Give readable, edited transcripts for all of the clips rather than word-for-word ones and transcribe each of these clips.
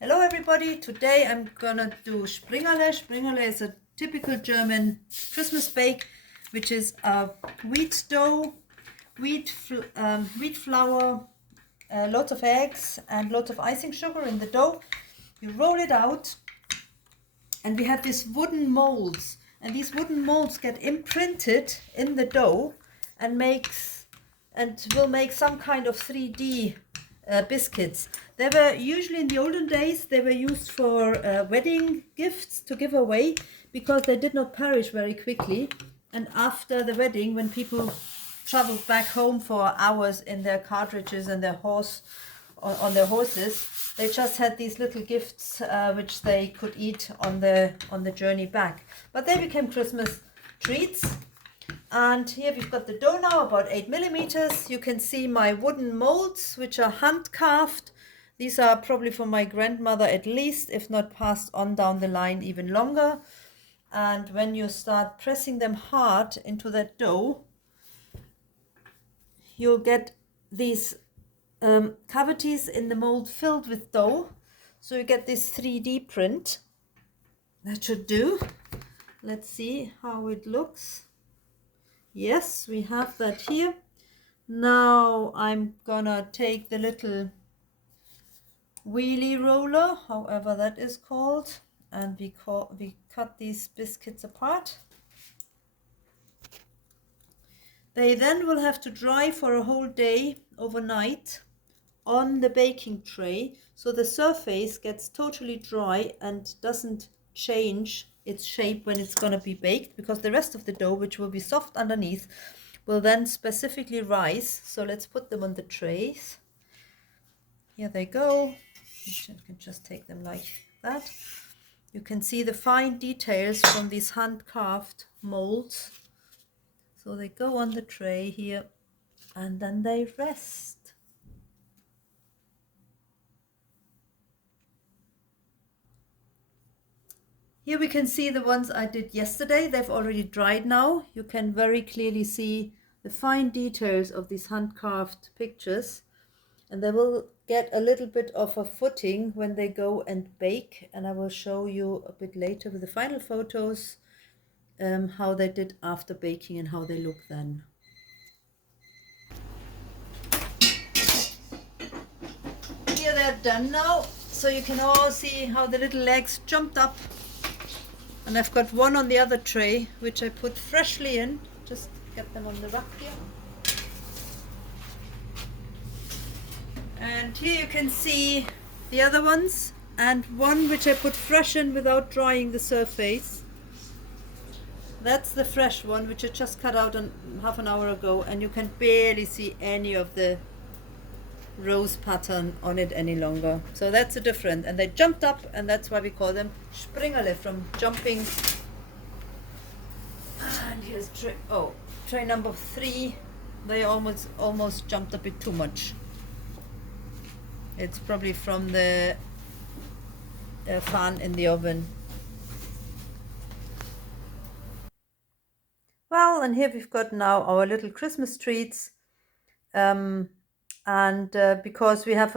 Hello everybody, today I'm gonna do Springerle. Springerle is a typical German Christmas bake, which is a wheat dough, wheat flour, lots of eggs and lots of icing sugar in the dough. You roll it out and we have these wooden molds, and these wooden molds get imprinted in the dough and will make some kind of 3D biscuits. They were usually, in the olden days, they were used for wedding gifts to give away because they did not perish very quickly. And after the wedding, when people traveled back home for hours in their carriages and on their horses, they just had these little gifts which they could eat on the journey back. But they became Christmas treats. And here we've got the dough now, about 8 millimeters. You can see my wooden molds, which are hand carved. These are probably from my grandmother at least, if not passed on down the line even longer. And when you start pressing them hard into that dough, you'll get these cavities in the mold filled with dough. So you get this 3D print. That should do. Let's see how it looks. Yes, we have that here. Now I'm gonna take the little wheelie roller, however that is called, and we cut these biscuits apart. They then will have to dry for a whole day overnight on the baking tray, so the surface gets totally dry and doesn't change its shape when it's going to be baked, because the rest of the dough, which will be soft underneath, will then specifically rise. So let's put them on the trays. Here they go. You can just take them like that. You can see the fine details from these hand-carved molds. So they go on the tray here and then they rest. Here we can see the ones I did yesterday. They've already dried now. You can very clearly see the fine details of these hand-carved pictures. And they will get a little bit of a footing when they go and bake. And I will show you a bit later with the final photos how they did after baking and how they look then. Here they're done now. So you can all see how the little legs jumped up. And I've got one on the other tray, which I put freshly in. Just get them on the rack here. And here you can see the other ones, and one which I put fresh in without drying the surface. That's the fresh one, which I just cut out half an hour ago, and you can barely see any of the rose pattern on it any longer. So that's a different, and they jumped up, and that's why we call them Springerle, from jumping. And here's tray number 3. They almost jumped a bit too much. It's probably from the fan in the oven. Well, and here we've got now our little Christmas treats. Because we have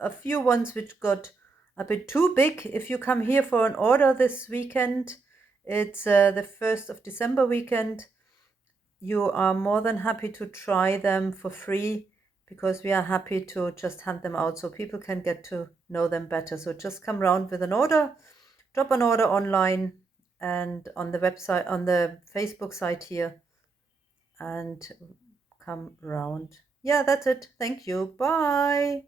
a few ones which got a bit too big, if you come here for an order this weekend, it's the 1st of December weekend, you are more than happy to try them for free, because we are happy to just hand them out so people can get to know them better. So just come round with an order, drop an order online and on the website, on the Facebook site here, and come round. Yeah, that's it. Thank you. Bye.